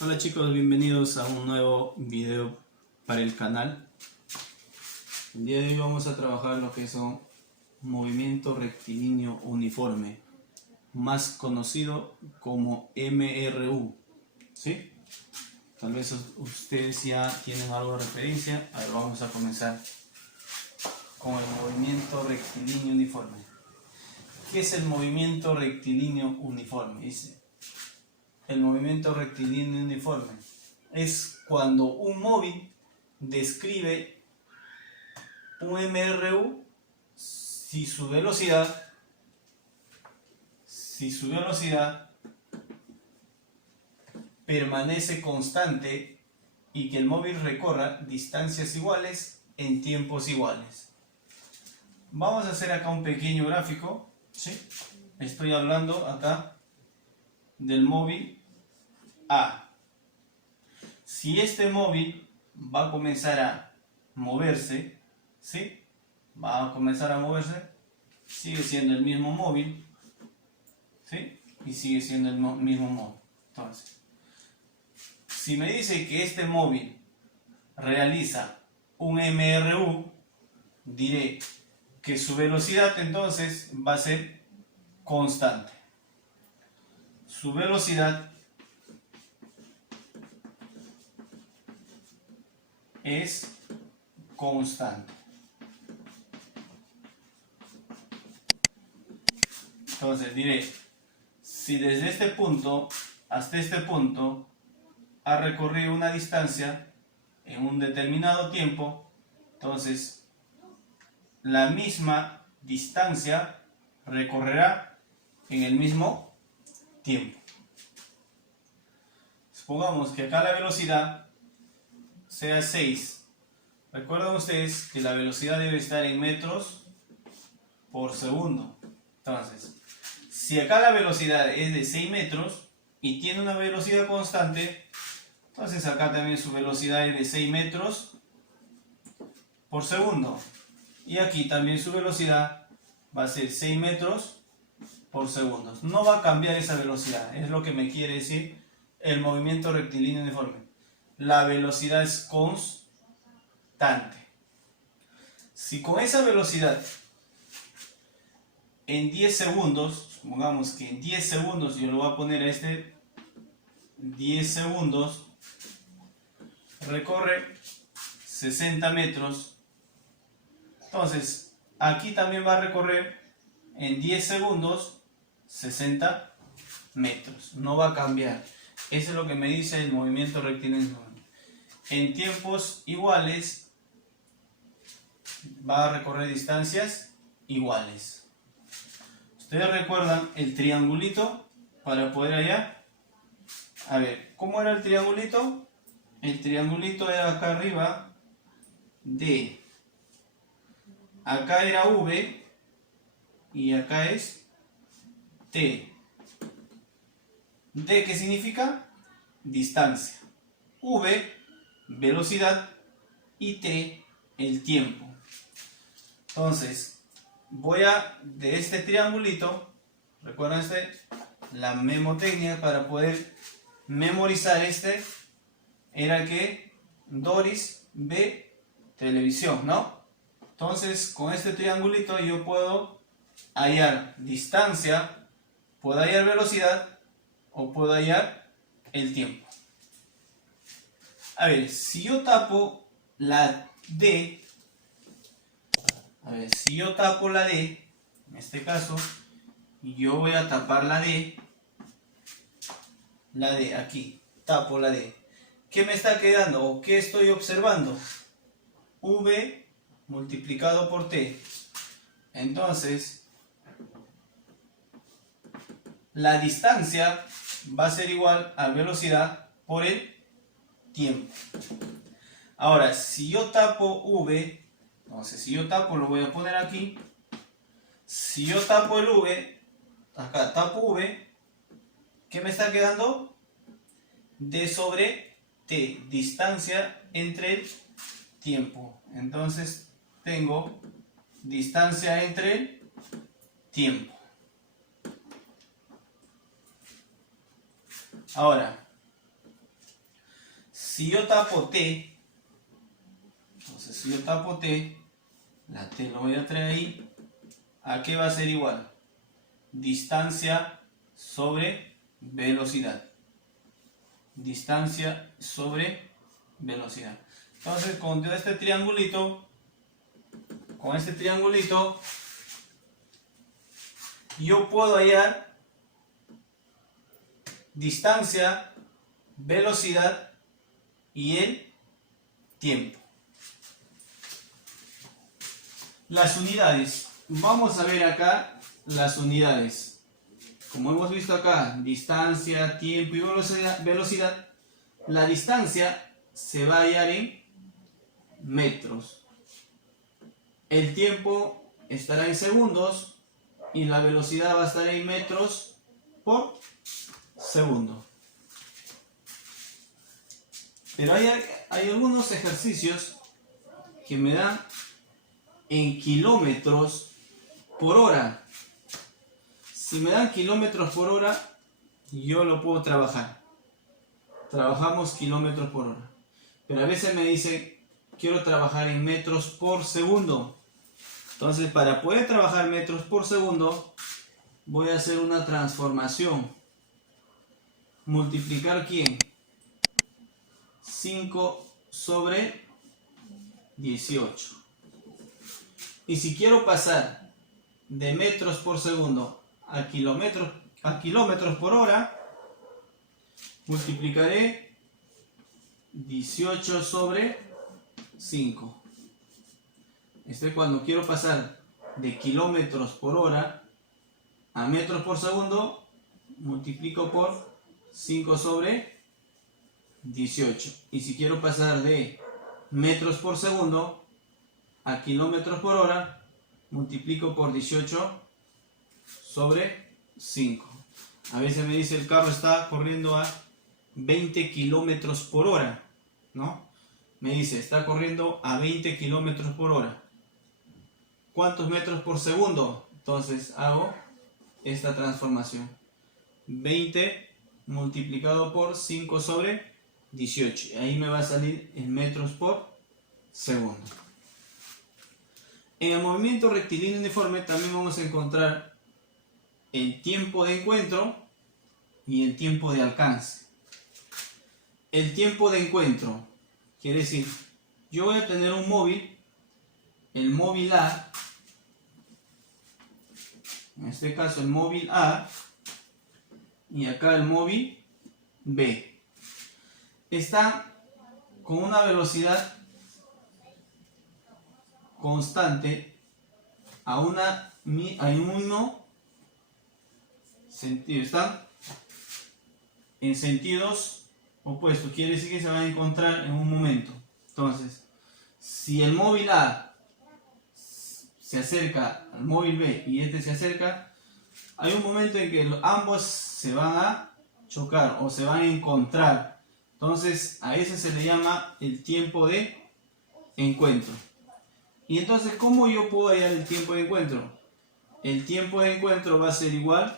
Hola chicos, bienvenidos a un nuevo video para el canal. El día de hoy vamos a trabajar lo que son movimiento rectilíneo uniforme, más conocido como MRU, ¿sí? Tal vez ustedes ya tienen algo de referencia. Ahora vamos a comenzar con el movimiento rectilíneo uniforme. ¿Qué es el movimiento rectilíneo uniforme? Dice, el movimiento rectilíneo uniforme es cuando un móvil describe un MRU si su velocidad permanece constante y que el móvil recorra distancias iguales en tiempos iguales. Vamos a hacer acá un pequeño gráfico, ¿sí? Estoy hablando acá del móvil A. Si este móvil va a comenzar a moverse, ¿sí? Va a comenzar a moverse, sigue siendo el mismo móvil, ¿sí? Y sigue siendo el mismo móvil. Entonces, si me dice que este móvil realiza un MRU, diré que su velocidad entonces va a ser constante. Su velocidad es constante. Entonces diré, si desde este punto hasta este punto ha recorrido una distancia en un determinado tiempo, entonces la misma distancia recorrerá en el mismo tiempo. Supongamos que acá la velocidad sea 6. Recuerden ustedes que la velocidad debe estar en metros por segundo. Entonces, si acá la velocidad es de 6 metros y tiene una velocidad constante, entonces acá también su velocidad es de 6 metros por segundo. Y aquí también su velocidad va a ser 6 metros por segundo. No va a cambiar esa velocidad, es lo que me quiere decir el movimiento rectilíneo uniforme. La velocidad es constante. Si con esa velocidad en 10 segundos, supongamos que en 10 segundos, yo lo voy a poner a 10 segundos, recorre 60 metros, entonces aquí también va a recorrer en 10 segundos 60 metros, no va a cambiar. Eso es lo que me dice el movimiento rectilíneo. En tiempos iguales va a recorrer distancias iguales. ¿Ustedes recuerdan el triangulito para poder hallar? A ver, ¿cómo era el triangulito? El triangulito era acá arriba D. Acá era V y acá es T. D, ¿qué significa? Distancia. V, velocidad, y T, el tiempo. Entonces, de este triangulito, recuerden la memotecnia para poder memorizar era que Doris ve televisión, ¿no? Entonces, con este triangulito yo puedo hallar distancia, puedo hallar velocidad o puedo hallar el tiempo. A ver, si yo tapo la D, en este caso, yo voy a tapar la D aquí, tapo la D. ¿Qué me está quedando o qué estoy observando? V multiplicado por T. Entonces, la distancia va a ser igual a velocidad por el tiempo. Ahora, si yo tapo V, entonces si yo tapo, lo voy a poner aquí. Si yo tapo el V, acá tapo V, ¿qué me está quedando? D sobre T, distancia entre el tiempo. Entonces tengo distancia entre el tiempo. Ahora, si yo tapo T, entonces si yo tapo T, la T lo voy a traer ahí, ¿a qué va a ser igual? Distancia sobre velocidad. Distancia sobre velocidad. Entonces con este triangulito, yo puedo hallar distancia, velocidad y el tiempo. Las unidades. Vamos a ver acá las unidades. Como hemos visto acá, distancia, tiempo y velocidad. La distancia se va a hallar en metros. El tiempo estará en segundos y la velocidad va a estar en metros por segundo. Pero hay algunos ejercicios que me dan en kilómetros por hora. Si me dan kilómetros por hora, yo lo puedo trabajar. Trabajamos kilómetros por hora. Pero a veces me dicen, quiero trabajar en metros por segundo. Entonces, para poder trabajar metros por segundo, voy a hacer una transformación. Multiplicar ¿quién? 5 sobre 18. Y si quiero pasar de metros por segundo a kilómetros por hora, multiplicaré 18 sobre 5. Cuando quiero pasar de kilómetros por hora a metros por segundo, multiplico por 5 sobre 18. Y si quiero pasar de metros por segundo a kilómetros por hora, multiplico por 18 sobre 5. A veces me dice el carro está corriendo a 20 kilómetros por hora, ¿no? Me dice, está corriendo a 20 kilómetros por hora. ¿Cuántos metros por segundo? Entonces hago esta transformación. 20 multiplicado por 5 sobre 18. Ahí me va a salir en metros por segundo. En el movimiento rectilíneo uniforme también vamos a encontrar el tiempo de encuentro y el tiempo de alcance. El tiempo de encuentro quiere decir, yo voy a tener un móvil, el móvil A, en este caso el móvil A, y acá el móvil B. Está con una velocidad constante a un mismo sentido. Están en sentidos opuestos. Quiere decir que se van a encontrar en un momento. Entonces, si el móvil A se acerca al móvil B y este se acerca, hay un momento en que ambos se van a chocar o se van a encontrar. Entonces, a ese se le llama el tiempo de encuentro. Y entonces, ¿cómo yo puedo hallar el tiempo de encuentro? El tiempo de encuentro va a ser igual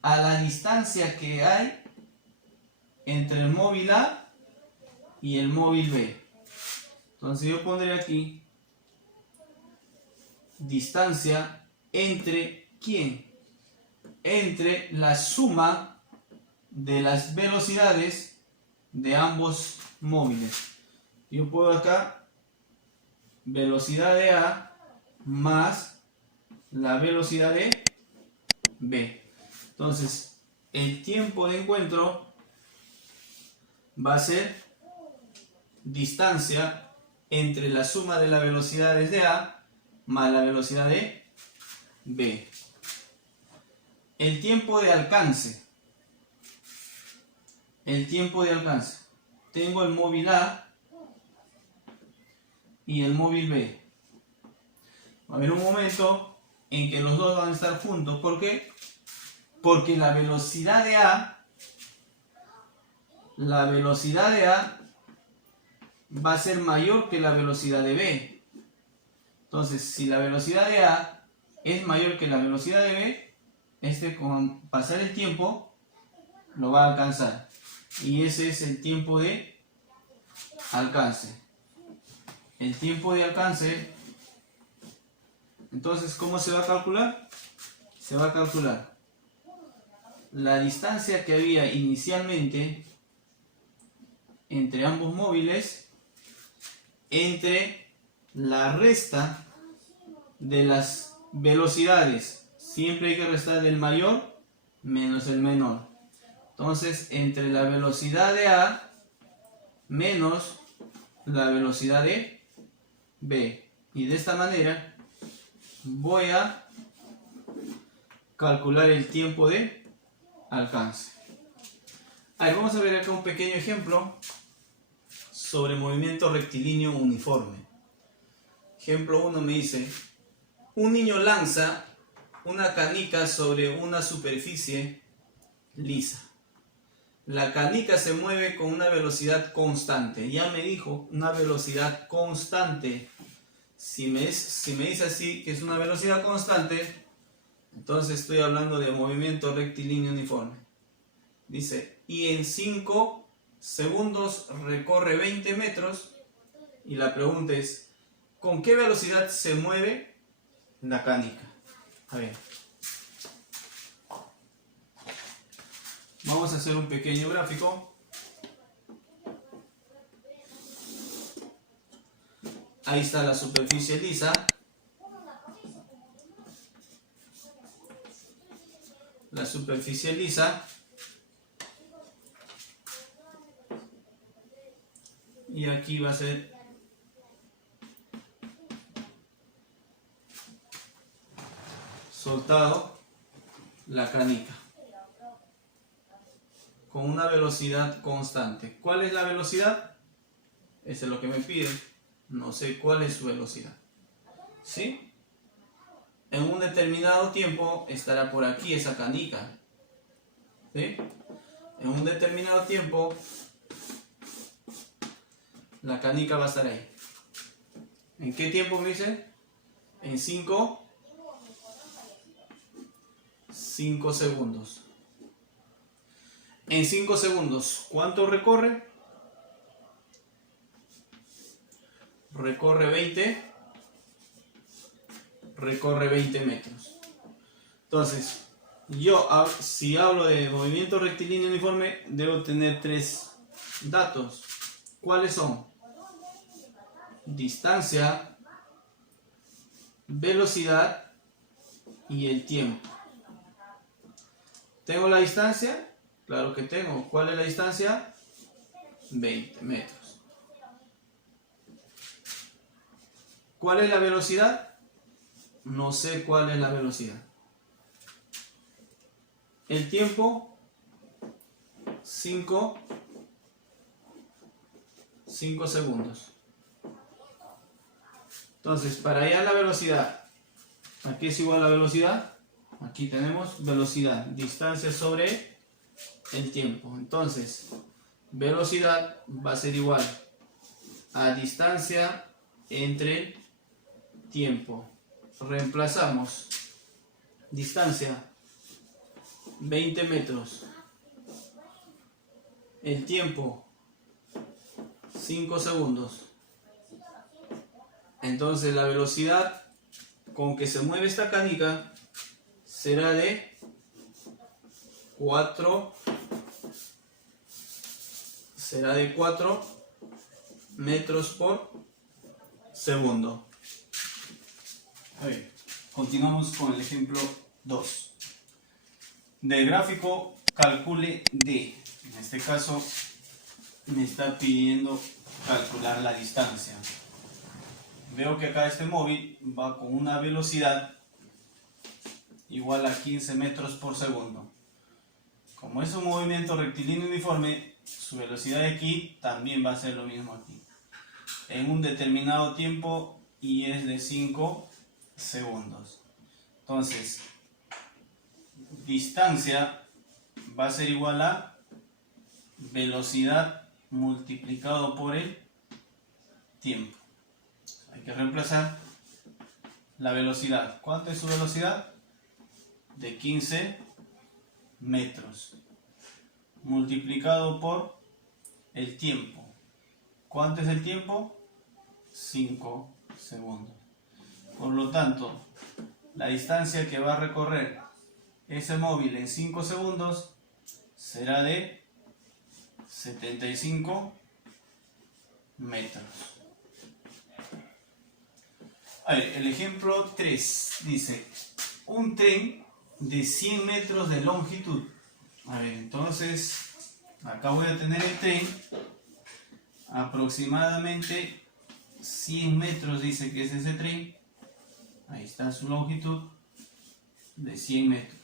a la distancia que hay entre el móvil A y el móvil B. Entonces yo pondré aquí distancia entre ¿quién? Entre la suma de las velocidades de ambos móviles. Yo puedo acá velocidad de A más la velocidad de B. Entonces, el tiempo de encuentro va a ser distancia entre la suma de las velocidades de A más la velocidad de B. El tiempo de alcance. El tiempo de alcance. Tengo el móvil A y el móvil B. Va a haber un momento en que los dos van a estar juntos. ¿Por qué? Porque la velocidad de A va a ser mayor que la velocidad de B. Entonces, si la velocidad de A es mayor que la velocidad de B, con pasar el tiempo lo va a alcanzar. y ese es el tiempo de alcance. El tiempo de alcance, entonces, ¿cómo se va a calcular? Se va a calcular la distancia que había inicialmente entre ambos móviles entre la resta de las velocidades. Siempre hay que restar el mayor menos el menor. Entonces, entre la velocidad de A menos la velocidad de B. Y de esta manera voy a calcular el tiempo de alcance. Vamos a ver acá un pequeño ejemplo sobre movimiento rectilíneo uniforme. Ejemplo 1 me dice: un niño lanza una canica sobre una superficie lisa. La canica se mueve con una velocidad constante. Ya me dijo una velocidad constante. Si me dice así que es una velocidad constante, entonces estoy hablando de movimiento rectilíneo uniforme. Dice, y en 5 segundos recorre 20 metros. Y la pregunta es, ¿con qué velocidad se mueve la canica? A ver. Vamos a hacer un pequeño gráfico. Ahí está la superficie lisa. La superficie lisa. Y aquí va a ser soltado la canica con una velocidad constante. ¿Cuál es la velocidad? Eso es lo que me piden. No sé cuál es su velocidad. ¿Sí? En un determinado tiempo estará por aquí esa canica. ¿Sí? En un determinado tiempo la canica va a estar ahí. ¿En qué tiempo me dice? En 5 segundos. En 5 segundos, ¿cuánto recorre? Recorre 20 metros. Entonces, yo si hablo de movimiento rectilíneo uniforme, debo tener 3 datos. ¿Cuáles son? Distancia, velocidad y el tiempo. ¿Tengo la distancia? Claro que tengo. ¿Cuál es la distancia? 20 metros. ¿Cuál es la velocidad? No sé cuál es la velocidad. El tiempo, 5 segundos. Entonces, para hallar la velocidad, ¿a qué es igual la velocidad? Aquí tenemos velocidad, distancia sobre el tiempo. Entonces, velocidad va a ser igual a distancia entre tiempo. Reemplazamos distancia 20 metros, el tiempo 5 segundos. Entonces la velocidad con que se mueve esta canica será de 4 metros por segundo. A ver, continuamos con el ejemplo 2. Del gráfico calcule D. En este caso me está pidiendo calcular la distancia. Veo que acá este móvil va con una velocidad igual a 15 metros por segundo. Como es un movimiento rectilíneo uniforme, su velocidad de aquí también va a ser lo mismo aquí. En un determinado tiempo y es de 5 segundos. Entonces, distancia va a ser igual a velocidad multiplicado por el tiempo. Hay que reemplazar la velocidad. ¿Cuánto es su velocidad? De 15 metros. multiplicado por el tiempo. ¿Cuánto es el tiempo? 5 segundos. Por lo tanto, la distancia que va a recorrer ese móvil en 5 segundos será de 75 metros. A ver, el ejemplo 3 dice, un tren de 100 metros de longitud. A ver, entonces, acá voy a tener el tren, aproximadamente 100 metros dice que es ese tren. Ahí está su longitud de 100 metros.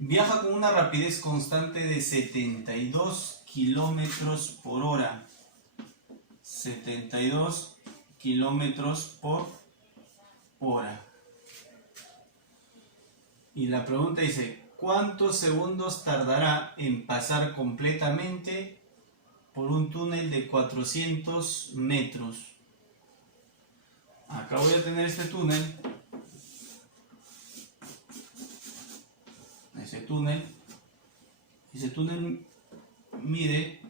Viaja con una rapidez constante de 72 kilómetros por hora. 72 kilómetros por hora. Y la pregunta dice, ¿cuántos segundos tardará en pasar completamente por un túnel de 400 metros? Acá voy a tener este túnel. Ese túnel mide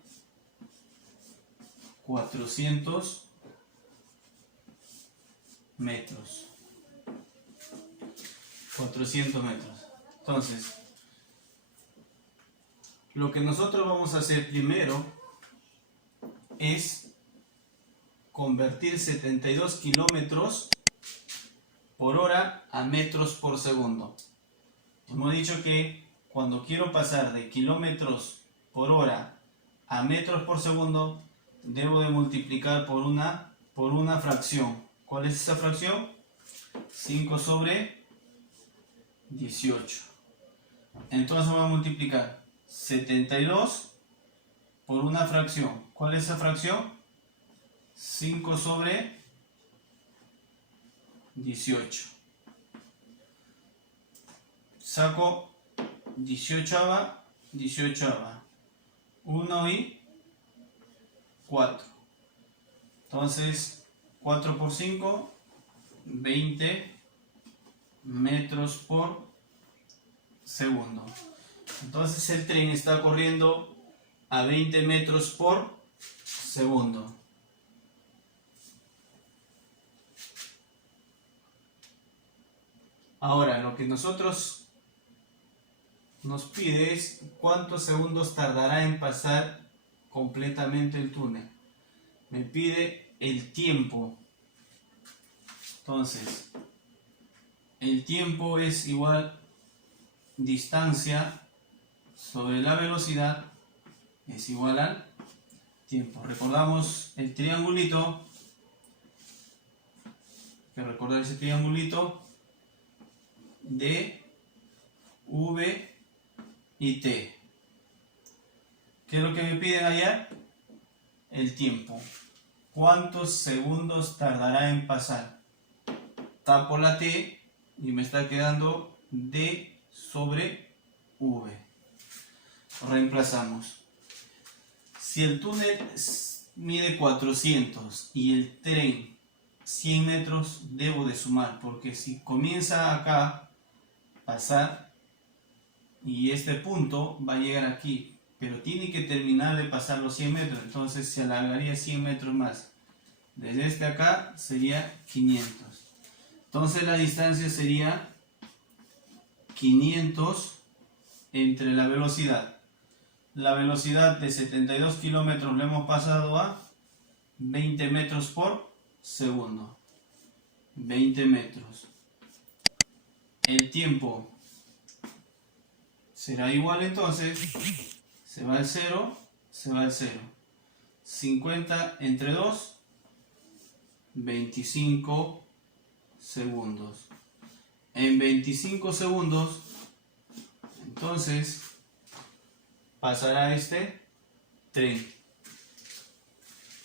400 metros. 400 metros. Entonces, lo que nosotros vamos a hacer primero es convertir 72 kilómetros por hora a metros por segundo. Hemos dicho que cuando quiero pasar de kilómetros por hora a metros por segundo, debo de multiplicar por una fracción. ¿Cuál es esa fracción? 5 sobre 18. Entonces vamos a multiplicar 72 por una fracción. ¿Cuál es esa fracción? 5 sobre 18. Saco 18ava, 18ava. 1 y 4. Entonces, 4 por 5, 20 metros por segundo. Entonces el tren está corriendo a 20 metros por segundo. Ahora, lo que nosotros nos pide es cuántos segundos tardará en pasar completamente el túnel. Me pide el tiempo. Entonces, el tiempo es igual distancia sobre la velocidad es igual al tiempo. Recordamos el triangulito. Hay que recordar ese triangulito de V y T. ¿Qué es lo que me piden allá? El tiempo. ¿Cuántos segundos tardará en pasar? Tapo la T y me está quedando D sobre V. Reemplazamos. Si el túnel mide 400 y el tren 100 metros, debo de sumar, porque si comienza acá a pasar y este punto va a llegar aquí, pero tiene que terminar de pasar los 100 metros, entonces se alargaría 100 metros más. Desde este acá sería 500. Entonces la distancia sería 500 entre la velocidad. La velocidad de 72 kilómetros lo hemos pasado a 20 metros por segundo. 20 metros. El tiempo será igual entonces. Se va el 0, se va el 0. 50 entre 2, 25 segundos. En 25 segundos, entonces, pasará este tren.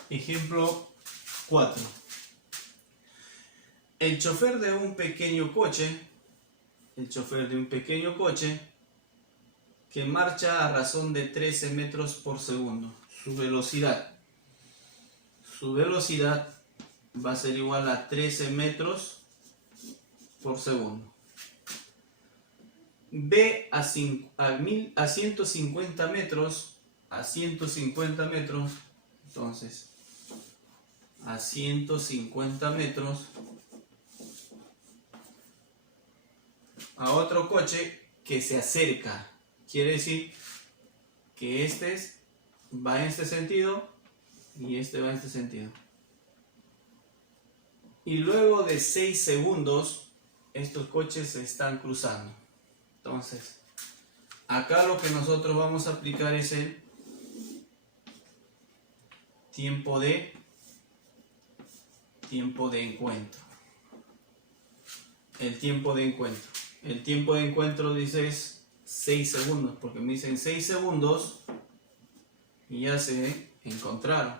Ejemplo 4. El chofer de un pequeño coche, que marcha a razón de 13 metros por segundo. Su velocidad va a ser igual a 13 metros por segundo. B a 150 metros, entonces a 150 metros a otro coche que se acerca. Quiere decir que este va en este sentido y este va en este sentido. Y luego de 6 segundos, estos coches se están cruzando. Entonces, acá lo que nosotros vamos a aplicar es el tiempo de encuentro. El tiempo de encuentro. El tiempo de encuentro dice es 6 segundos, porque me dicen 6 segundos y ya se encontraron.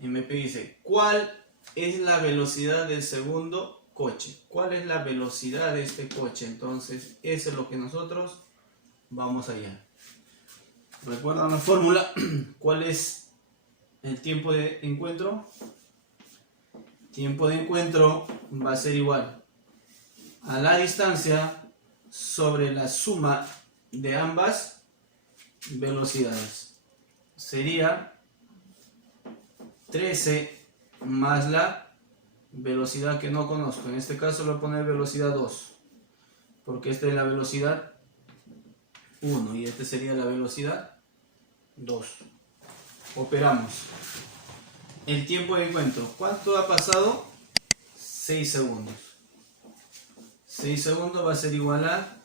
Y me dice, ¿cuál es la velocidad del segundo coche? ¿Cuál es la velocidad de este coche? Entonces, eso es lo que nosotros vamos a hallar. ¿Recuerdan la fórmula? ¿Cuál es el tiempo de encuentro? Tiempo de encuentro va a ser igual a la distancia sobre la suma de ambas velocidades. Sería 13 más la velocidad que no conozco. En este caso le voy a poner velocidad 2, porque esta es la velocidad 1 y esta sería la velocidad 2. Operamos. El tiempo de encuentro. ¿Cuánto ha pasado? 6 segundos. 6 segundos va a ser igual a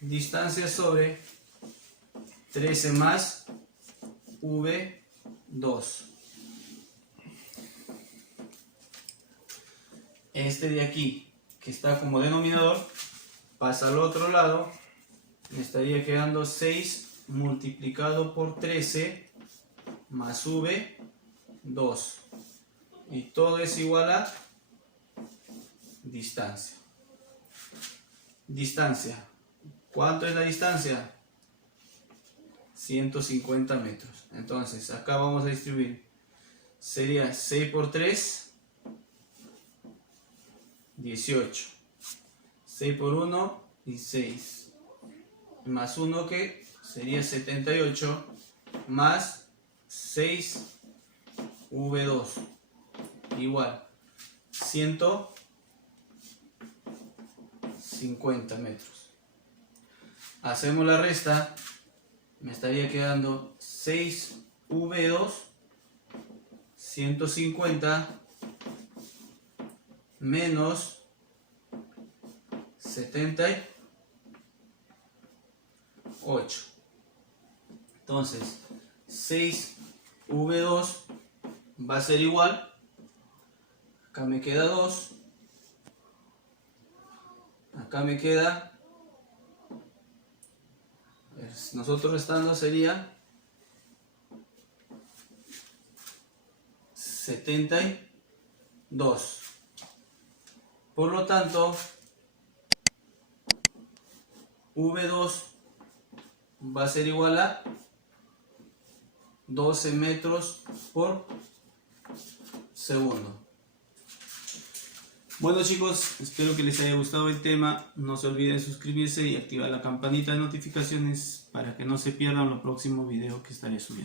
distancia sobre 13 más V2. Este de aquí, que está como denominador, pasa al otro lado. Me estaría quedando 6 multiplicado por 13 más V2. Y todo es igual a distancia. Distancia. ¿Cuánto es la distancia? 150 metros. Entonces, acá vamos a distribuir. Sería 6 por 3, 18. 6 por 1 y 6. Más 1 que sería 78. Más 6 V2. Igual. 150 metros. Hacemos la resta. Me estaría quedando 6 V2 150 menos 78. Entonces 6 V2 va a ser igual, acá me queda 2, acá me queda, nosotros restando sería 72. Por lo tanto, V2 va a ser igual a 12 metros por segundo. Bueno chicos, espero que les haya gustado el tema. No se olviden suscribirse y activar la campanita de notificaciones para que no se pierdan los próximos videos que estaré subiendo.